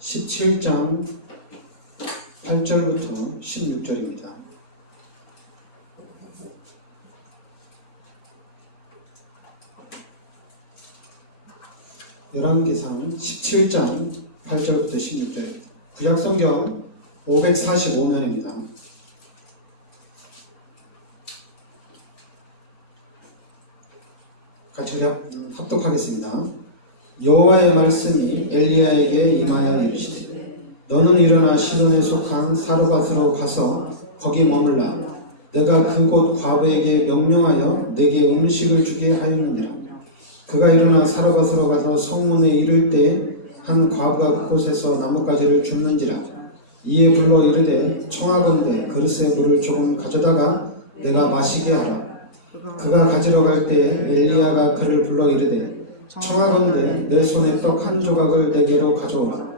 17장 8절부터 16절입니다. 열왕기상 17장 8절부터 16절입니다. 구약성경 545면입니다. 같이 합독하겠습니다. 여호와의 말씀이 엘리야에게 임하여 이르시되 너는 일어나 시돈에 속한 사르밧으로 가서 거기 머물라. 내가 그곳 과부에게 명령하여 내게 음식을 주게 하였느니라. 그가 일어나 사르밧으로 가서 성문에 이를 때 한 과부가 그곳에서 나뭇가지를 줍는지라. 이에 불러 이르되 청하건대 그릇에 물을 조금 가져다가 내가 마시게 하라. 그가 가지러 갈 때 엘리야가 그를 불러 이르되 청하건대 내 손에 떡 한 조각을 내게로 가져오라.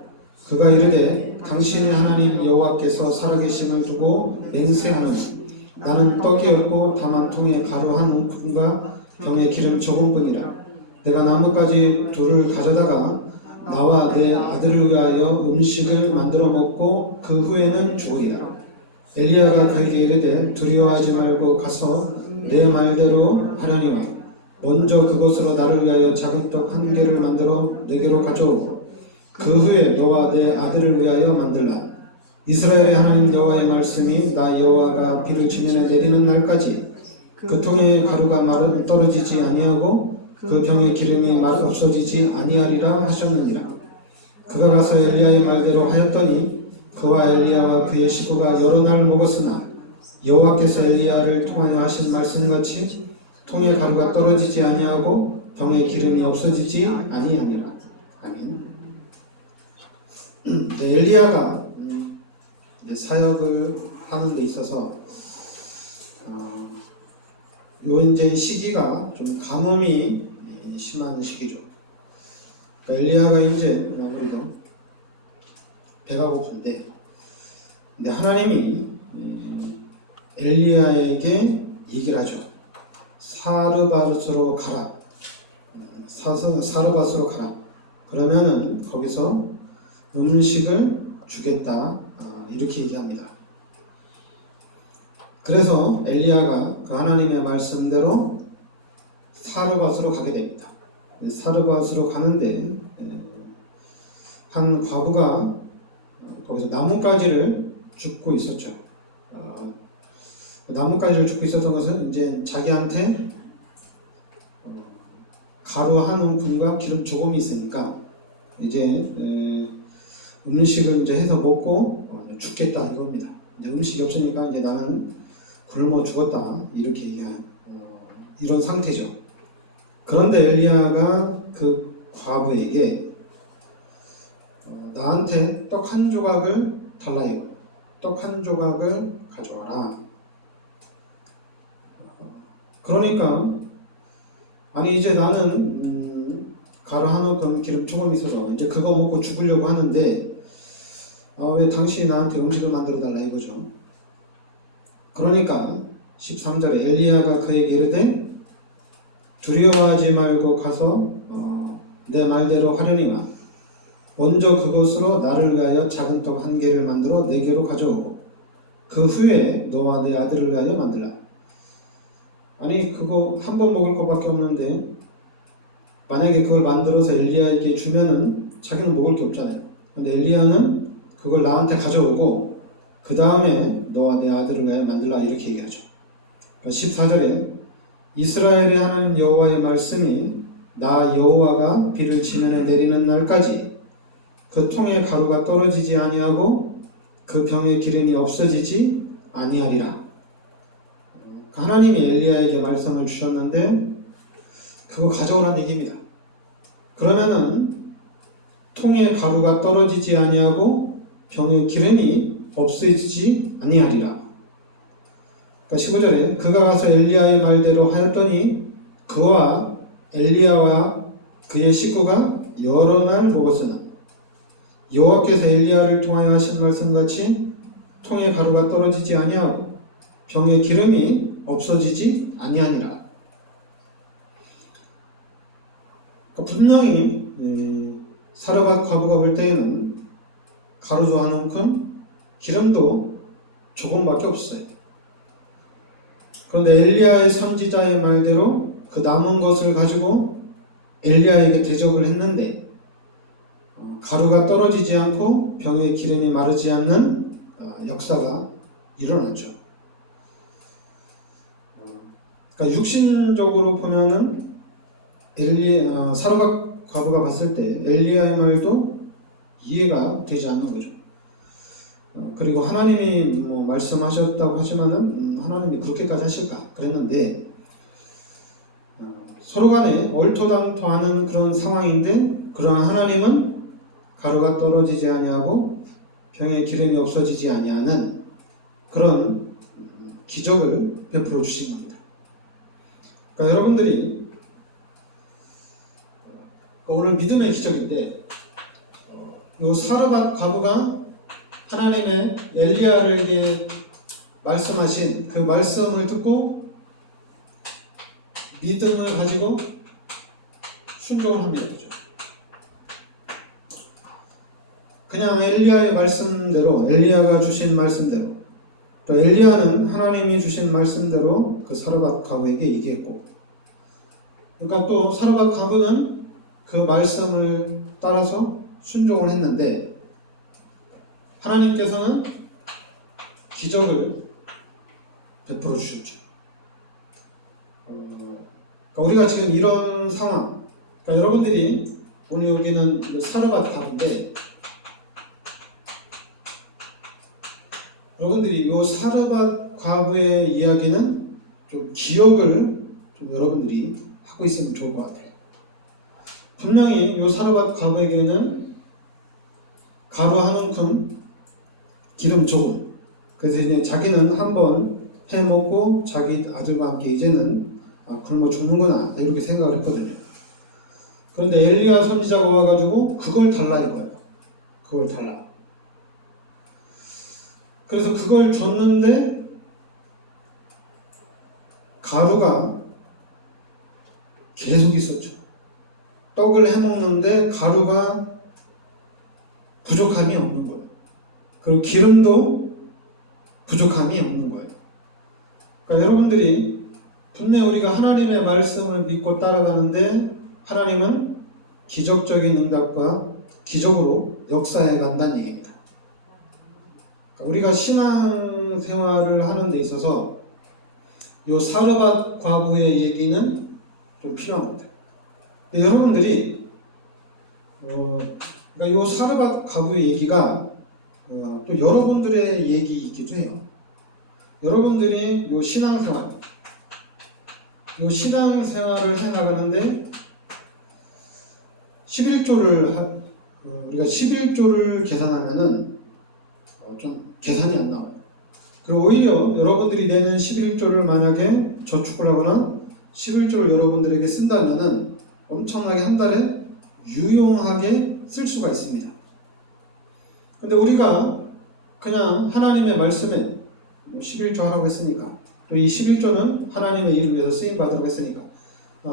그가 이르되 당신의 하나님 여호와께서 살아계심을 두고 맹세하노니 나는 떡이 없고 다만 통에 가루 한 움큼과 병에 기름 조금뿐이라. 내가 나뭇가지 둘을 가져다가 나와 내 아들을 위하여 음식을 만들어 먹고 그 후에는 죽으리라. 엘리야가 그에게 이르되 두려워하지 말고 가서 내 말대로 하려니와 먼저 그것으로 나를 위하여 작은 떡 한 개를 만들어 내게로 가져오고 그 후에 너와 내 아들을 위하여 만들라. 이스라엘의 하나님 여호와의 말씀이 나 여호와가 비를 지면에 내리는 날까지 그 통에 가루가 떨어지지 아니하고 그 병의 기름이 없어지지 아니하리라 하셨느니라. 그가 가서 엘리야의 말대로 하였더니 그와 엘리야와 그의 식구가 여러 날 먹었으나 여호와께서 엘리야를 통하여 하신 말씀같이 통에 가루가 떨어지지 아니하고 병의 기름이 없어지지 아니하니라. 아멘. 엘리야가 사역을 하는 데 있어서 요 이제 시기가 좀 가뭄이 심한 시기죠. 그러니까 엘리야가 이제 아무래도 배가 고픈데, 근데 하나님이 엘리야에게 얘기를 하죠. 사르밧으로 가라. 사르밧으로 가라. 그러면은 거기서 음식을 주겠다. 이렇게 얘기합니다. 그래서 엘리야가 그 하나님의 말씀대로 사르밧으로 가게 됩니다. 사르밧으로 가는데 한 과부가 거기서 나뭇가지를 줍고 있었죠. 나뭇가지를 줍고 있었던 것은 이제 자기한테 가루 한 움큼과 기름 조금이 있으니까 이제 음식을 이제 해서 먹고 죽겠다 이겁니다. 이제 음식이 없으니까 이제 나는 굶어 죽었다 이렇게 얘기한 이런 상태죠. 그런데 엘리야가 그 과부에게 나한테 떡 한 조각을 달라요. 떡 한 조각을 가져와라. 그러니까 아니 이제 나는 가루 한 움큼 기름 조금 있어서 이제 그거 먹고 죽으려고 하는데 왜 당신이 나한테 음식을 만들어 달라 이거죠. 그러니까 13절에 엘리야가 그에게 이르되 두려워하지 말고 가서 내 말대로 하려니와 먼저 그것으로 나를 위하여 작은 떡 한 개를 만들어 내게로 가져오고 그 후에 너와 내 아들을 위하여 만들라. 아니 그거 한 번 먹을 것밖에 없는데 만약에 그걸 만들어서 엘리야에게 주면은 자기는 먹을 게 없잖아요. 근데 엘리야는 그걸 나한테 가져오고 그 다음에 너와 내 아들을 위하여 만들라 이렇게 얘기하죠. 14절에 이스라엘의 하나님 여호와의 말씀이 나 여호와가 비를 지면에 내리는 날까지 그 통에 가루가 떨어지지 아니하고 그 병의 기름이 없어지지 아니하리라. 하나님이 엘리야에게 말씀을 주셨는데 그거 가져오라는 얘기입니다. 그러면은 통에 가루가 떨어지지 아니하고 병의 기름이 없어지지 아니하리라. 그러니까 15절에 그가 가서 엘리야의 말대로 하였더니 그와 엘리야와 그의 식구가 여러 날 먹었으나 여호와께서 엘리야를 통하여 하신 말씀같이 통에 가루가 떨어지지 아니하고 병의 기름이 없어지지 아니하니라. 그러니까 분명히 사르밧 과부가 볼 때에는 가루도 한 움큼, 기름도 조금밖에 없어요. 그런데 엘리야의 선지자의 말대로 그 남은 것을 가지고 엘리야에게 대접을 했는데 가루가 떨어지지 않고 병에 기름이 마르지 않는 역사가 일어났죠. 그러니까 육신적으로 보면은 사르밧 과부가 봤을 때 엘리야의 말도 이해가 되지 않는 거죠. 그리고 하나님이 말씀하셨다고 하지만은 하나님이 그렇게까지 하실까 그랬는데 서로 간에 얼토당토하는 그런 상황인데 그러나 하나님은 가루가 떨어지지 아니하고 병에 기름이 없어지지 아니하는 그런 기적을 베풀어 주신 겁니다. 그러니까 여러분들이 오늘 믿음의 기적인데 이 사르밧 과부가 하나님의 엘리야에게 말씀하신 그 말씀을 듣고 믿음을 가지고 순종을 합니다. 그냥 엘리야의 말씀대로, 엘리야가 주신 말씀대로, 또 엘리야는 하나님이 주신 말씀대로 그 사르밧 과부에게 얘기했고, 그러니까 또 사르밧 과부는 그 말씀을 따라서 순종을 했는데 하나님께서는 기적을 베풀어 주셨죠. 그러니까 우리가 지금 이런 상황, 그러니까 여러분들이 오늘 여기는 사르밧 과부인데 여러분들이 이 사르밧 과부의 이야기는 좀 기억을 좀 여러분들이 하고 있으면 좋을 것 같아요. 분명히 이 사르밧 과부에게는 가루 한 움큼, 기름 조금. 그래서 이제 자기는 한번 해먹고 자기 아들과 함께 이제는 굶어 죽는구나 이렇게 생각을 했거든요. 그런데 엘리야 선지자가 와가지고 그걸 달라 이거예요. 그걸 달라. 그래서 그걸 줬는데 가루가 계속 있었죠. 떡을 해먹는데 가루가 부족함이 없는 거예요. 그리고 기름도 부족함이 없는 거예요. 그러니까 여러분들이 분명 우리가 하나님의 말씀을 믿고 따라가는데 하나님은 기적적인 응답과 기적으로 역사해 간다는 얘기입니다. 그러니까 우리가 신앙생활을 하는 데 있어서 이 사르밧 과부의 얘기는 좀 필요한 것 같아요. 근데 여러분들이 그러니까 이 사르밧 과부의 얘기가 또 여러분들의 얘기이기도 해요. 여러분들이 이 신앙생활을 해나가는데 11조를 우리가 11조를 계산하면은 좀 계산이 안 나와요. 그리고 오히려 여러분들이 내는 11조를 만약에 저축을 하거나 11조를 여러분들에게 쓴다면은 엄청나게 한 달에 유용하게 쓸 수가 있습니다. 근데 우리가 그냥 하나님의 말씀에 11조 하라고 했으니까 또 이 11조는 하나님의 일을 위해서 쓰임받으라고 했으니까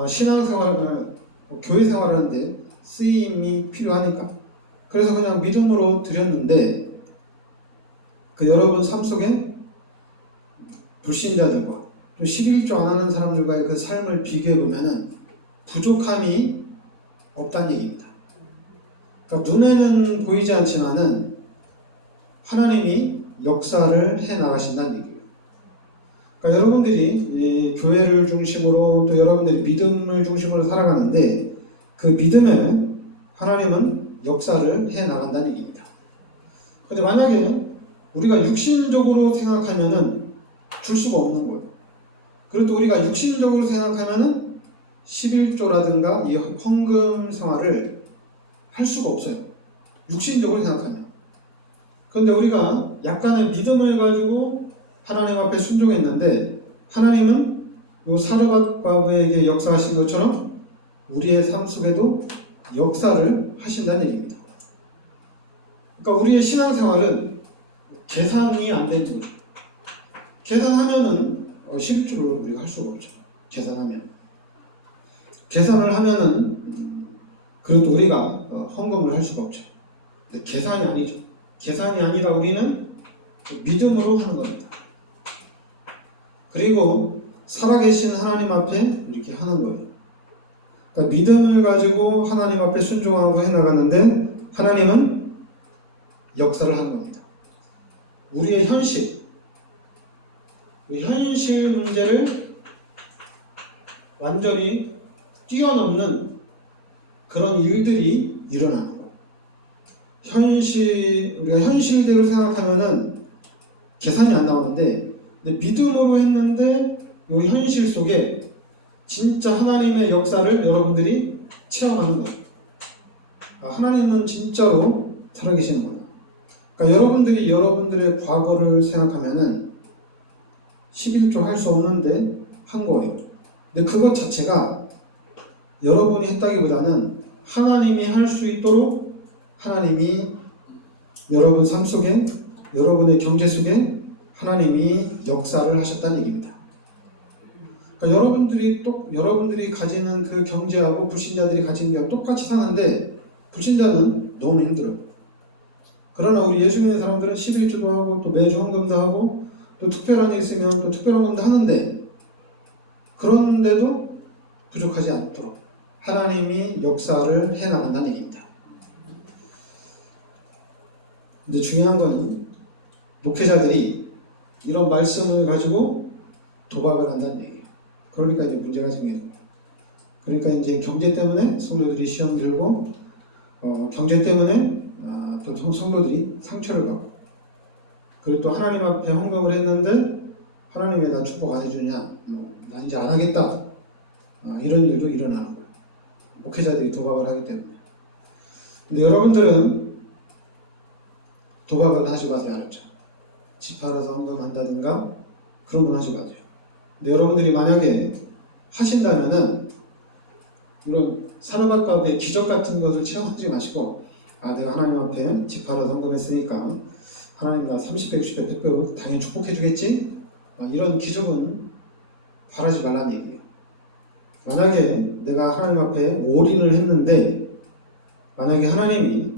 신앙생활을 교회 생활하는데 쓰임이 필요하니까 그래서 그냥 믿음으로 드렸는데 그 여러분 삶 속에 불신자들과 또 11조 안 하는 사람들과의 그 삶을 비교해 보면은 부족함이 없다는 얘기입니다. 그러니까 눈에는 보이지 않지만은 하나님이 역사를 해 나가신다는 얘기예요. 그러니까 여러분들이 교회를 중심으로 또 여러분들이 믿음을 중심으로 살아가는데 그 믿음에 하나님은 역사를 해 나간다는 얘기입니다. 그런데 만약에 우리가 육신적으로 생각하면은 줄 수가 없는 거예요. 그리고 또 우리가 육신적으로 생각하면은 11조라든가 이 헌금 생활을 할 수가 없어요. 육신적으로 생각하면. 그런데 우리가 약간의 믿음을 가지고 하나님 앞에 순종했는데 하나님은 이 사르밧 과부에게 역사하신 것처럼 우리의 삶 속에도 역사를 하신다는 얘기입니다. 그러니까 우리의 신앙생활은 계산이 안 되는 거죠. 계산하면은 11조를 우리가 할 수가 없죠. 계산을 하면은 그래도 우리가 헌금을 할 수가 없죠. 근데 계산이 아니죠. 계산이 아니라 우리는 믿음으로 하는 겁니다. 그리고 살아계신 하나님 앞에 이렇게 하는 거예요. 그러니까 믿음을 가지고 하나님 앞에 순종하고 해나가는데 하나님은 역사를 하는 겁니다. 우리의 현실 문제를 완전히 뛰어넘는 그런 일들이 일어나는 거예요. 우리가 현실대로 생각하면은 계산이 안 나오는데, 근데 믿음으로 했는데 이 현실 속에 진짜 하나님의 역사를 여러분들이 체험하는 거예요. 하나님은 진짜로 살아계시는구나. 그러니까 여러분들이 여러분들의 과거를 생각하면은 11조 할 수 없는데 한 거예요. 근데 그것 자체가 여러분이 했다기보다는 하나님이 할 수 있도록 하나님이 여러분 삶 속에, 여러분의 경제 속에 하나님이 역사를 하셨다는 얘기입니다. 그러니까 여러분들이 가지는 그 경제하고 불신자들이 가진 게 똑같이 사는데 불신자는 너무 힘들어요. 그러나 우리 예수 믿는 사람들은 11조도 하고 또 매주 헌금도 하고 또 특별한 일 있으면 또 특별한 헌금도 하는데, 그런데도 부족하지 않도록 하나님이 역사를 해나간다는 얘기입니다. 근데 중요한 거는 목회자들이 이런 말씀을 가지고 도박을 한다는 얘기예요. 그러니까 이제 문제가 생기는 거예요. 그러니까 이제 경제 때문에 성도들이 시험 들고, 경제 때문에 또 성도들이 상처를 받고, 그리고 또 하나님 앞에 헌금을 했는데 하나님 왜 나 축복 안 해주냐, 나 이제 안 하겠다, 이런 일도 일어나는 거예요. 목회자들이 도박을 하기 때문에. 근데 여러분들은 도박을 하지 마세요. 알았죠? 집 팔아서 헌금한다든가 그런 건 하지 마세요. 근데 여러분들이 만약에 하신다면은 이런 산업학과의 기적 같은 것을 체험하지 마시고, 내가 하나님 앞에 집 팔아서 헌금했으니까 하나님 나 30배, 60배, 100배로 당연히 축복해 주겠지? 이런 기적은 바라지 말라는 얘기예요. 만약에 내가 하나님 앞에 올인을 했는데 만약에 하나님이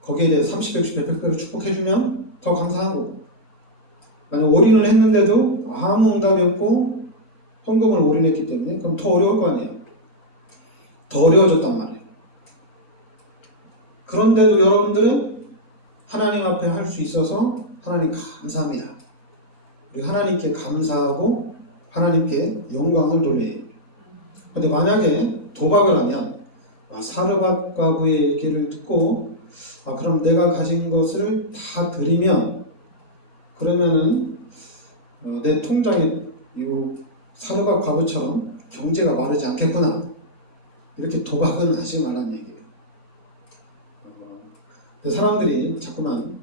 거기에 대해서 30배, 60배, 100배로 축복해 주면 더 감사한 거고, 만약 올인을 했는데도 아무 응답이 없고 헌금을 올인했기 때문에 그럼 더 어려울 거 아니에요. 더 어려워졌단 말이에요. 그런데도 여러분들은 하나님 앞에 할 수 있어서 하나님 감사합니다. 우리 하나님께 감사하고 하나님께 영광을 돌려야 해요. 근데 만약에 도박을 하면 사르밧 과부의 얘기를 듣고 그럼 내가 가진 것을 다 드리면 그러면은 내 통장에 이 사르밧 과부처럼 경제가 마르지 않겠구나, 이렇게 도박은 하지 말라는 얘기예요. 근데 사람들이 자꾸만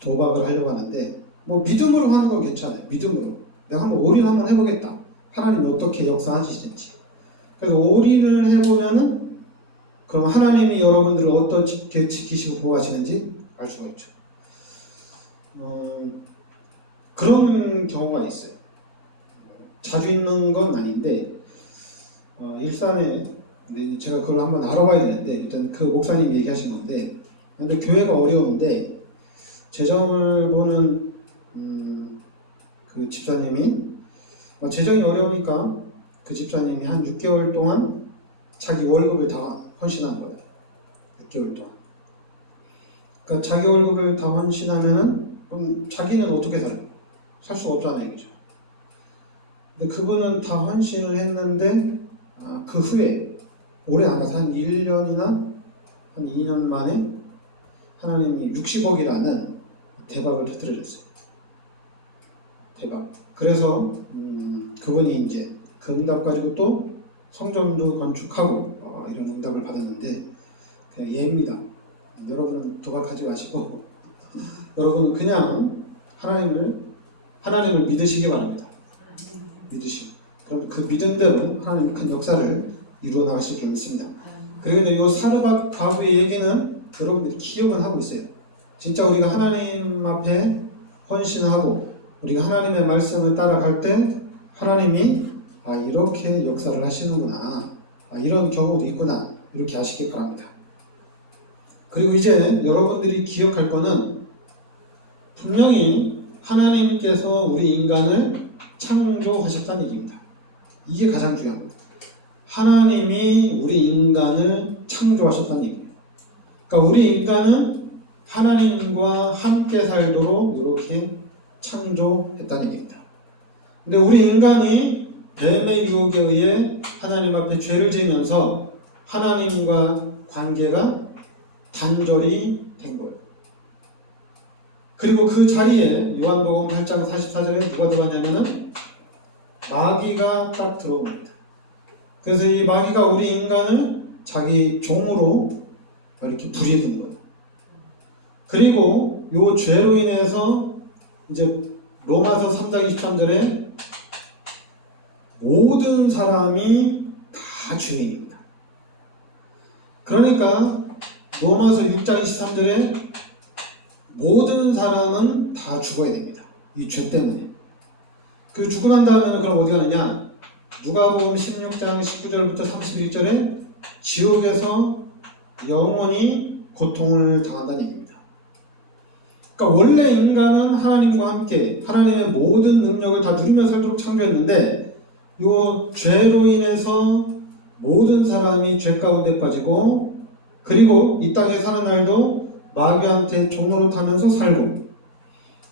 도박을 하려고 하는데, 믿음으로 하는 건 괜찮아요. 믿음으로 내가 한번 올인 한번 해보겠다, 하나님이 어떻게 역사하시는지. 그래서 올인을 해보면은 그럼 하나님이 여러분들을 어떻게 지키시고 보호하시는지 알 수가 있죠. 그런 경우가 있어요. 자주 있는 건 아닌데, 일산에, 근데 제가 그걸 한번 알아봐야 되는데, 일단 그 목사님이 얘기하신 건데, 근데 교회가 어려운데 재정을 보는 그 집사님이 재정이 어려우니까 그 집사님이 한 6개월 동안 자기 월급을 다 헌신한 거예요. 6개월 동안. 그러니까 자기 월급을 다 헌신하면은 그럼 자기는 어떻게 살아요? 살 수가 없잖아요, 그죠? 근데 그분은 다 헌신을 했는데 그 후에 올해 안 가서 한 1년이나 한 2년 만에 하나님이 60억이라는 대박을 터뜨려줬어요. 대박. 그래서 그분이 이제 그 응답 가지고 또 성전도 건축하고 이런 응답을 받았는데, 그냥 예입니다. 여러분은 도박하지 마시고 여러분은 그냥 하나님을 믿으시기 바랍니다. 믿으시고 그럼 그 믿음대로 하나님 큰 역사를 이루어 나가실 줄 믿습니다. 그리고 이 사르밧 과부의 얘기는 여러분들이 기억은 하고 있어요. 진짜 우리가 하나님 앞에 헌신하고 우리가 하나님의 말씀을 따라갈 때 하나님이 이렇게 역사를 하시는구나, 이런 경우도 있구나, 이렇게 아시기 바랍니다. 그리고 이제 여러분들이 기억할 거는 분명히 하나님께서 우리 인간을 창조하셨다는 얘기입니다. 이게 가장 중요한 겁니다. 하나님이 우리 인간을 창조하셨다는 얘기입니다. 그러니까 우리 인간은 하나님과 함께 살도록 이렇게 창조했다는 얘기입니다. 근데 우리 인간이 뱀의 유혹에 의해 하나님 앞에 죄를 지으면서 하나님과 관계가 단절이 된 거예요. 그리고 그 자리에 요한복음 8장 44절에 누가 들어왔냐면은 마귀가 딱 들어옵니다. 그래서 이 마귀가 우리 인간을 자기 종으로 이렇게 부리는 거예요. 그리고 요 죄로 인해서 이제 로마서 3장 23절에 모든 사람이 다 죄인입니다. 그러니까 로마서 6장 23절에 모든 사람은 다 죽어야 됩니다. 이 죄 때문에. 그 죽고 난 다음에는 그럼 어디 가느냐? 누가복음 16장 19절부터 31절에 지옥에서 영원히 고통을 당한다는 얘기입니다. 그러니까 원래 인간은 하나님과 함께 하나님의 모든 능력을 다 누리며 살도록 창조했는데 이 죄로 인해서 모든 사람이 죄 가운데 빠지고 그리고 이 땅에 사는 날도 마귀한테 종노릇하면서 살고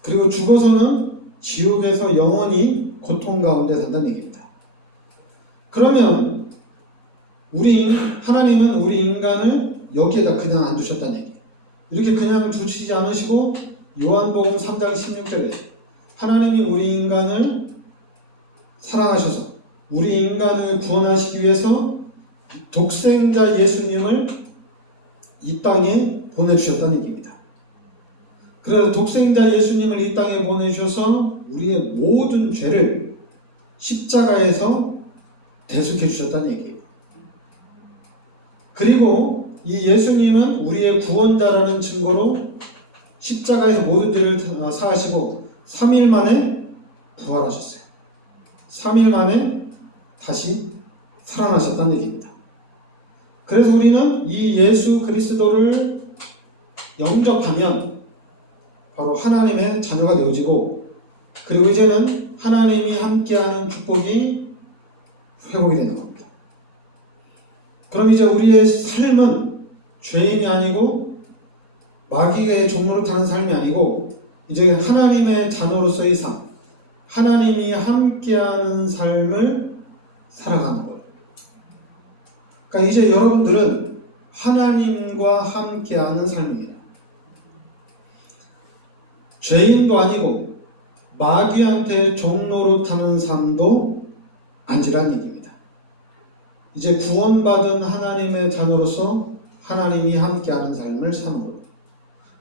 그리고 죽어서는 지옥에서 영원히 고통 가운데 산다는 얘기입니다. 그러면 하나님은 우리 인간을 여기에다 그냥 안 두셨다는 얘기예요. 이렇게 그냥 두시지 않으시고 요한복음 3장 16절에 하나님이 우리 인간을 사랑하셔서 우리 인간을 구원하시기 위해서 독생자 예수님을 이 땅에 보내주셨다는 얘기입니다. 그래서 독생자 예수님을 이 땅에 보내주셔서 우리의 모든 죄를 십자가에서 대속해 주셨다는 얘기예요. 그리고 이 예수님은 우리의 구원자라는 증거로 십자가에서 모든 죄를 사하시고 3일 만에 부활하셨어요. 3일 만에 다시 살아나셨다는 얘기입니다. 그래서 우리는 이 예수 그리스도를 영접하면 바로 하나님의 자녀가 되어지고 그리고 이제는 하나님이 함께하는 축복이 회복이 되는 겁니다. 그럼 이제 우리의 삶은 죄인이 아니고 마귀의 종로를 타는 삶이 아니고 이제 하나님의 자녀로서의 삶, 하나님이 함께하는 삶을 살아가는 거예요. 그러니까 이제 여러분들은 하나님과 함께하는 삶입니다. 죄인도 아니고 마귀한테 종노릇하는 삶도 아니란 얘기입니다. 이제 구원받은 하나님의 자녀로서 하나님이 함께하는 삶을 사는 거예요.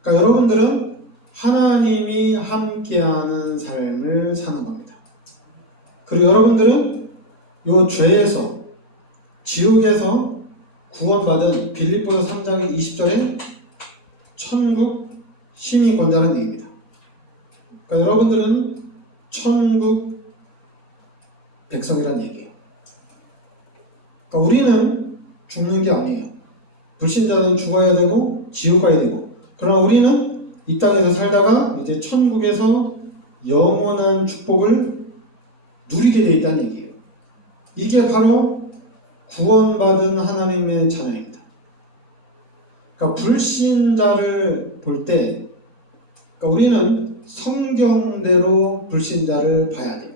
그러니까 여러분들은 하나님이 함께하는 삶을 사는 겁니다. 그리고 여러분들은 이 죄에서 지옥에서 구원받은 빌립보서 3장 20절에 천국 시민권자라는 얘기입니다. 그러니까 여러분들은 천국 백성이라는 얘기예요. 그러니까 우리는 죽는 게 아니에요. 불신자는 죽어야 되고 지옥 가야 되고 그러나 우리는 이 땅에서 살다가 이제 천국에서 영원한 축복을 누리게 되어 있다는 얘기예요. 이게 바로 구원받은 하나님의 자녀입니다. 그러니까 불신자를 볼 때 그러니까 우리는 성경대로 불신자를 봐야 돼요.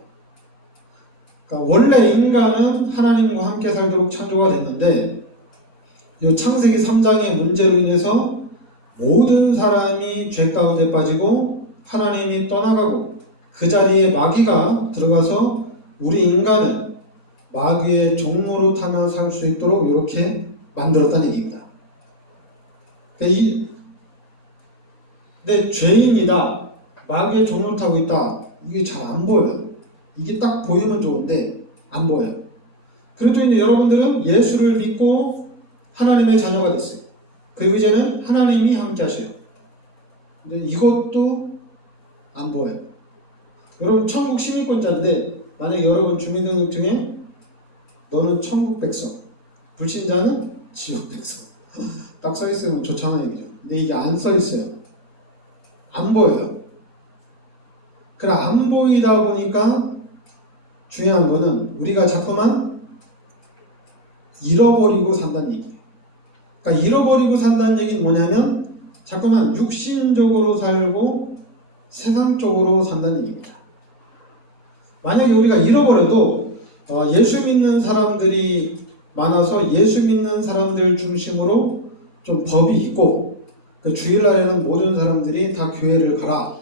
그러니까 원래 인간은 하나님과 함께 살도록 창조가 됐는데 이 창세기 3장의 문제로 인해서 모든 사람이 죄 가운데 빠지고 하나님이 떠나가고 그 자리에 마귀가 들어가서 우리 인간을 마귀의 종노릇하며 살 수 있도록 이렇게 만들었다는 얘기입니다. 근데 죄인이다, 마귀의 종노릇하고 있다, 이게 잘 안 보여요. 이게 딱 보이면 좋은데 안 보여요. 그래도 이제 여러분들은 예수를 믿고 하나님의 자녀가 됐어요. 그리고 이제는 하나님이 함께 하셔요. 근데 이것도 안 보여요. 여러분 천국 시민권자인데 만약에 여러분 주민등록증에 너는 천국 백성, 불신자는 지옥 백성 딱 써있으면 좋잖아 얘기죠. 근데 이게 안 써 있어요. 안 보여요. 그래 안 보이다 보니까 중요한 거는 우리가 자꾸만 잃어버리고 산다는 얘기예요. 그러니까 잃어버리고 산다는 얘기는 뭐냐면 자꾸만 육신적으로 살고 세상적으로 산다는 얘기입니다. 만약에 우리가 잃어버려도 예수 믿는 사람들이 많아서 예수 믿는 사람들 중심으로 좀 법이 있고 그 주일날에는 모든 사람들이 다 교회를 가라.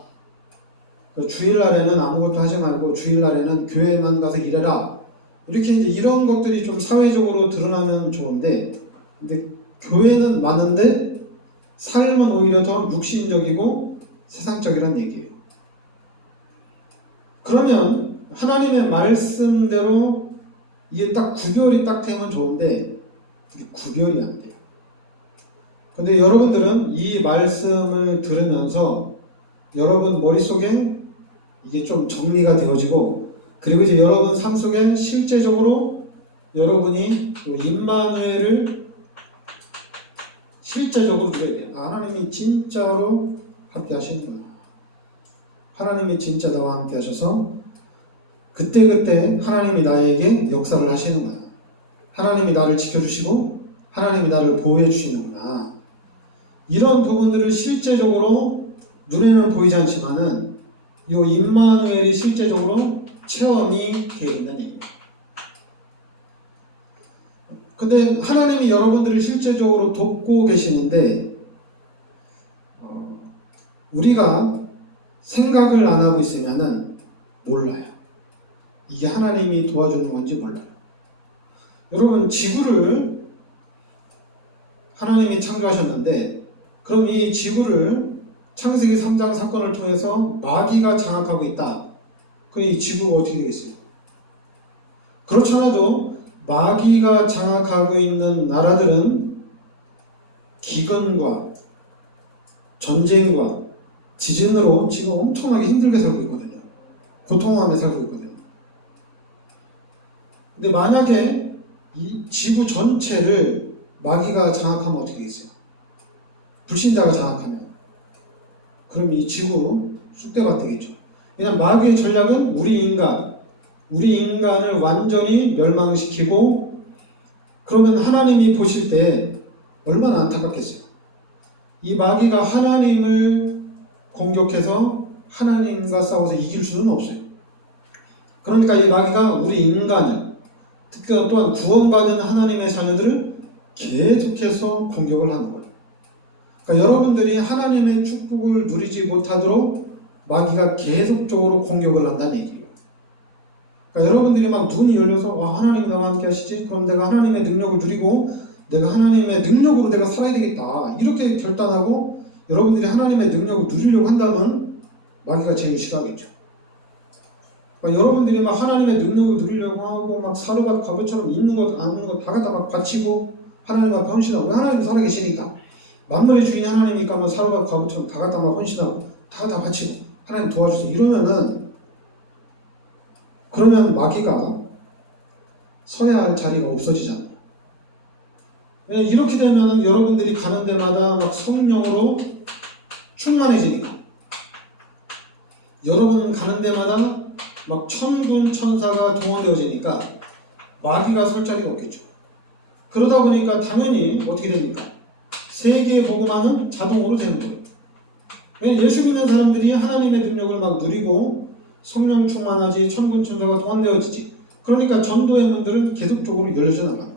그 주일날에는 아무것도 하지 말고 주일날에는 교회만 가서 일해라. 이렇게 이제 이런 것들이 좀 사회적으로 드러나면 좋은데 근데 교회는 많은데 삶은 오히려 더 육신적이고 세상적이란 얘기예요. 그러면 하나님의 말씀대로 이게 딱 구별이 딱 되면 좋은데 이게 구별이 안 돼요. 근데 여러분들은 이 말씀을 들으면서 여러분 머릿속에 이게 좀 정리가 되어지고 그리고 이제 여러분 삶 속에 실제적으로 여러분이 임마누엘을 실제적으로 누려야 돼요. 하나님이 진짜로 함께 하시는구나. 하나님이 진짜 나와 함께 하셔서 그때그때 하나님이 나에게 역사를 하시는구나. 하나님이 나를 지켜주시고 하나님이 나를 보호해 주시는구나. 이런 부분들을 실제적으로 눈에는 보이지 않지만은 이 임마누엘이 실제적으로 체험이 되어 있는 얘기입니다. 근데 하나님이 여러분들을 실제적으로 돕고 계시는데 우리가 생각을 안 하고 있으면은 몰라요. 이게 하나님이 도와주는 건지 몰라요. 여러분 지구를 하나님이 창조하셨는데 그럼 이 지구를 창세기 3장 사건을 통해서 마귀가 장악하고 있다. 그럼 이 지구가 어떻게 되겠어요? 그렇잖아도 마귀가 장악하고 있는 나라들은 기근과 전쟁과 지진으로 지금 엄청나게 힘들게 살고 있거든요. 고통하며 살고 있거든요. 근데 만약에 이 지구 전체를 마귀가 장악하면 어떻게 되겠어요? 불신자가 장악하면 그럼 이 지구 쑥대밭 되겠죠. 왜냐하면 마귀의 전략은 우리 인간을 완전히 멸망시키고 그러면 하나님이 보실 때 얼마나 안타깝겠어요. 이 마귀가 하나님을 공격해서 하나님과 싸워서 이길 수는 없어요. 그러니까 이 마귀가 우리 인간을 특히 또한 구원받은 하나님의 자녀들을 계속해서 공격을 하는 거예요. 그러니까 여러분들이 하나님의 축복을 누리지 못하도록 마귀가 계속적으로 공격을 한다는 얘기예요. 그러니까 여러분들이 막 눈이 열려서 하나님이 나와 함께 하시지? 그럼 내가 하나님의 능력을 누리고 내가 하나님의 능력으로 내가 살아야 되겠다. 이렇게 결단하고 여러분들이 하나님의 능력을 누리려고 한다면 마귀가 제일 싫어하겠죠. 그러니까 여러분들이 막 하나님의 능력을 누리려고 하고 막 사르밧 과부처럼 있는 것, 안 있는 것 다 갖다 막 바치고 하나님 앞에 헌신하고 하나님 살아계시니까 만물의 주인이 하나님이니까 뭐 사르밧 과부처럼 다 갖다 막 헌신하고 다 갖다 바치고 하나님 도와주세요. 이러면은 그러면 마귀가 서야 할 자리가 없어지잖아요. 왜냐면 이렇게 되면 여러분들이 가는 데마다 막 성령으로 충만해지니까 여러분 가는 데마다 막 천군 천사가 동원되어지니까 마귀가 설 자리가 없겠죠. 그러다 보니까 당연히 어떻게 됩니까? 세계 복음화는 자동으로 되는 거예요. 왜냐면 예수 믿는 사람들이 하나님의 능력을 막 누리고 성령 충만하지 천군 천사가 동원되어지지. 그러니까 전도의 문들은 계속적으로 열려져 나가는 거예요.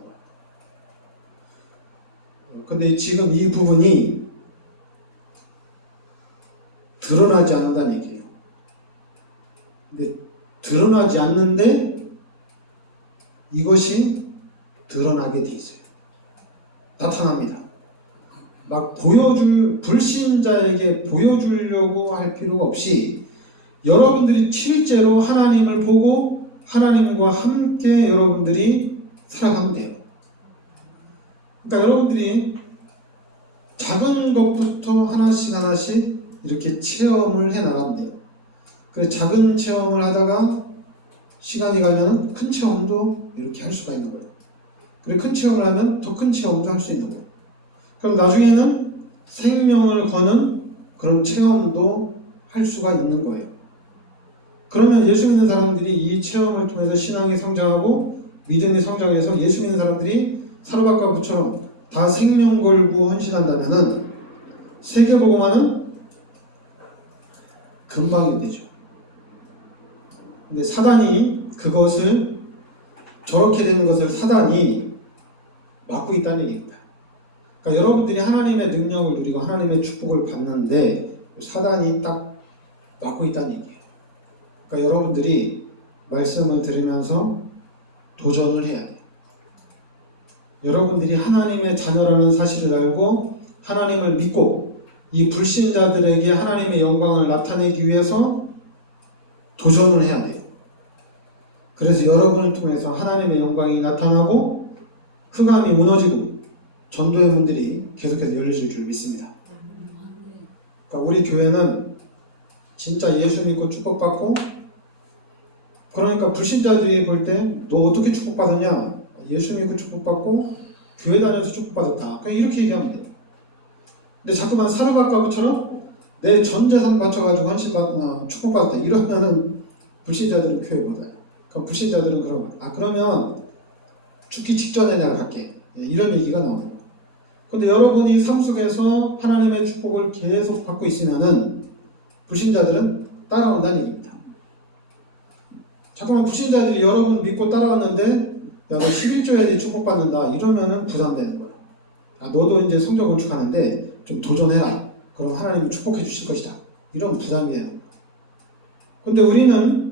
근데 지금 이 부분이 드러나지 않는다는 얘기예요. 근데 드러나지 않는데 이것이 드러나게 돼 있어요. 나타납니다. 막 불신자에게 보여주려고 할 필요가 없이 여러분들이 실제로 하나님을 보고 하나님과 함께 여러분들이 살아가면 돼요. 그러니까 여러분들이 작은 것부터 하나씩 이렇게 체험을 해 나가면 돼요. 그 작은 체험을 하다가 시간이 가면 큰 체험도 이렇게 할 수가 있는 거예요. 그리고 큰 체험을 하면 더 큰 체험도 할 수 있는 거예요. 그럼 나중에는 생명을 거는 그런 체험도 할 수가 있는 거예요. 그러면 예수 믿는 사람들이 이 체험을 통해서 신앙이 성장하고 믿음이 성장해서 예수 믿는 사람들이 사르밧과 부처럼 다 생명 걸고 헌신한다면은 세계복음화는 금방이 되죠. 근데 사단이 그것을 저렇게 되는 것을 사단이 막고 있다는 얘기입니다. 그러니까 여러분들이 하나님의 능력을 누리고 하나님의 축복을 받는데 사단이 딱 막고 있다는 얘기예요. 그러니까 여러분들이 말씀을 들으면서 도전을 해야 돼요. 여러분들이 하나님의 자녀라는 사실을 알고 하나님을 믿고 이 불신자들에게 하나님의 영광을 나타내기 위해서 도전을 해야 돼요. 그래서 여러분을 통해서 하나님의 영광이 나타나고 흑암이 무너지고 전도의 문들이 계속해서 열려질 줄 믿습니다. 그러니까 우리 교회는 진짜 예수 믿고 축복받고, 그러니까 불신자들이 볼 때 너 어떻게 축복받았냐? 예수 믿고 축복받고 교회 다녀서 축복받았다. 그냥 이렇게 얘기하면 돼요. 근데 자꾸만 사르밧과부처럼 내 전 재산 바쳐가지고 축복받았다 이러면은 불신자들은 교회 못 와요. 그럼 불신자들은 그러면 죽기 직전에 내가 갈게, 이런 얘기가 나오는 거예요. 근데 여러분이 삶 속에서 하나님의 축복을 계속 받고 있으면은 불신자들은 따라온다는 얘기입니다. 자꾸만 불신자들이 여러분 믿고 따라왔는데 야, 너 11조 해야지 축복받는다 이러면은 부담되는 거예요. 너도 이제 성전 건축하는데 좀 도전해라. 그럼 하나님이 축복해 주실 것이다. 이런 부담이 되는 거예요. 근데 우리는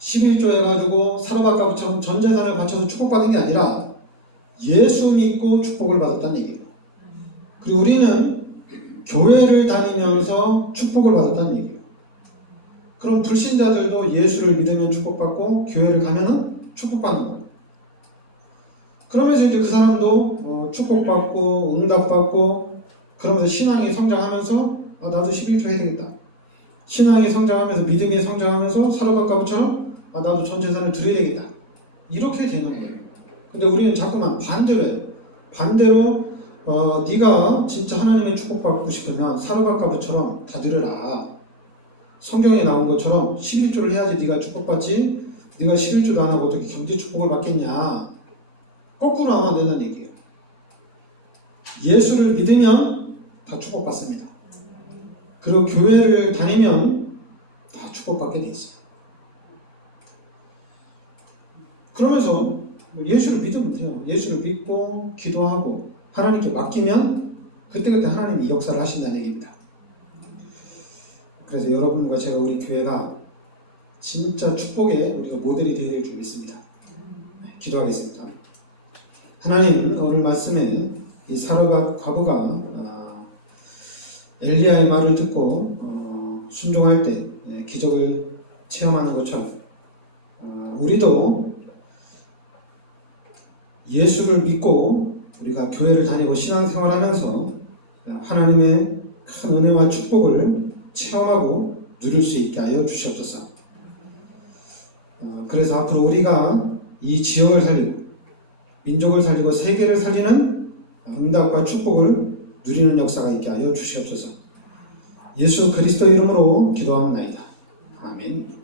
11조 해가지고 사르밧과부처럼 전 재산을 바쳐서 축복받은 게 아니라 예수 믿고 축복을 받았다는 얘기예요. 그리고 우리는 교회를 다니면서 축복을 받았다는 얘기예요. 그럼 불신자들도 예수를 믿으면 축복받고 교회를 가면은 축복받는 거예요. 그러면서 이제 그 사람도 축복받고 응답받고 그러면서 신앙이 성장하면서 나도 11조 해야 되겠다. 신앙이 성장하면서 믿음이 성장하면서 사르밧과부처럼 나도 전 재산을 드려야 되겠다. 이렇게 되는 거예요. 근데 우리는 자꾸만 반대로 해요. 반대로 네가 진짜 하나님의 축복받고 싶으면 사르밧과부처럼 다 드려라. 성경에 나온 것처럼 11조를 해야지 네가 축복받지. 네가 11조도 안 하고 어떻게 경제 축복을 받겠냐. 거꾸로 하면 된다는 얘기예요. 예수를 믿으면 다 축복받습니다. 그리고 교회를 다니면 다 축복받게 돼 있어요. 그러면서 예수를 믿으면 돼요. 예수를 믿고 기도하고 하나님께 맡기면 그때그때 하나님이 역사를 하신다는 얘기입니다. 그래서 여러분과 제가 우리 교회가 진짜 축복의 우리가 모델이 되어야 될 줄 믿습니다. 기도하겠습니다. 하나님, 오늘 말씀에 이 사르밧 과부가 엘리야의 말을 듣고 순종할 때 기적을 체험하는 것처럼 우리도 예수를 믿고 우리가 교회를 다니고 신앙생활하면서 하나님의 큰 은혜와 축복을 체험하고 누릴 수 있게 하여 주시옵소서. 그래서 앞으로 우리가 이 지역을 살리고 민족을 살리고 세계를 살리는 응답과 축복을 누리는 역사가 있게 하여 주시옵소서. 예수 그리스도 이름으로 기도합나이다. 아멘.